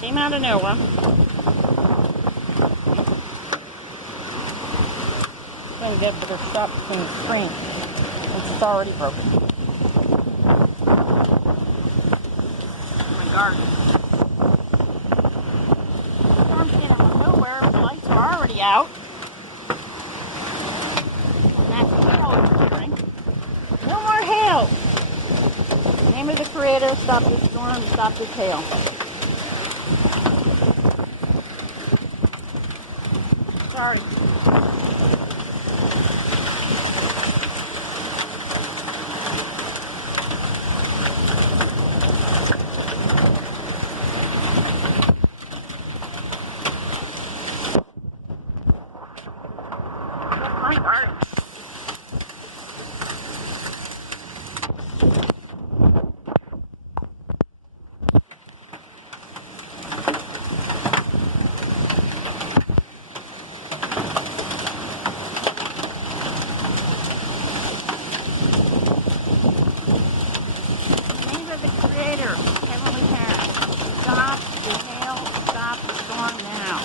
Came out of nowhere. I'm going to get a better shot between the screen since it's already broken. My garden. Storm came out of nowhere. The lights are already out. And that's hail we're hearing. No more hail. Name of the Creator, stop this storm, stop this hail. Sorry. That's my garden. Creator, Heavenly Parent, stop the hail, stop the storm now.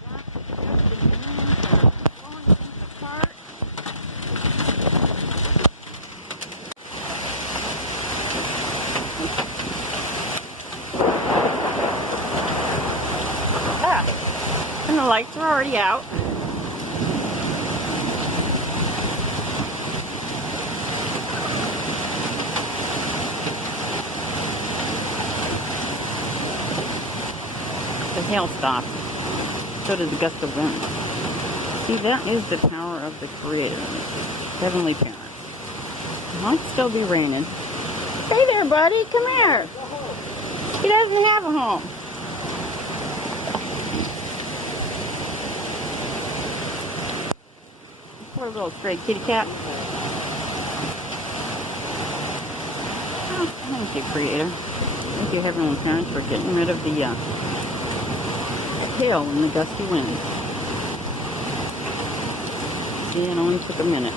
Stop the winds that are blowing things apart. And the lights are already out. The hail stopped. So did the gust of wind. See, that is the power of the Creator, Heavenly Parent. It might still be raining. Hey there, buddy. Come here. He doesn't have a home. Poor little stray kitty cat. Oh, thank you, Creator. Thank you, Heavenly Parent, for getting rid of the hail and the gusty wind. Yeah, it only took a minute.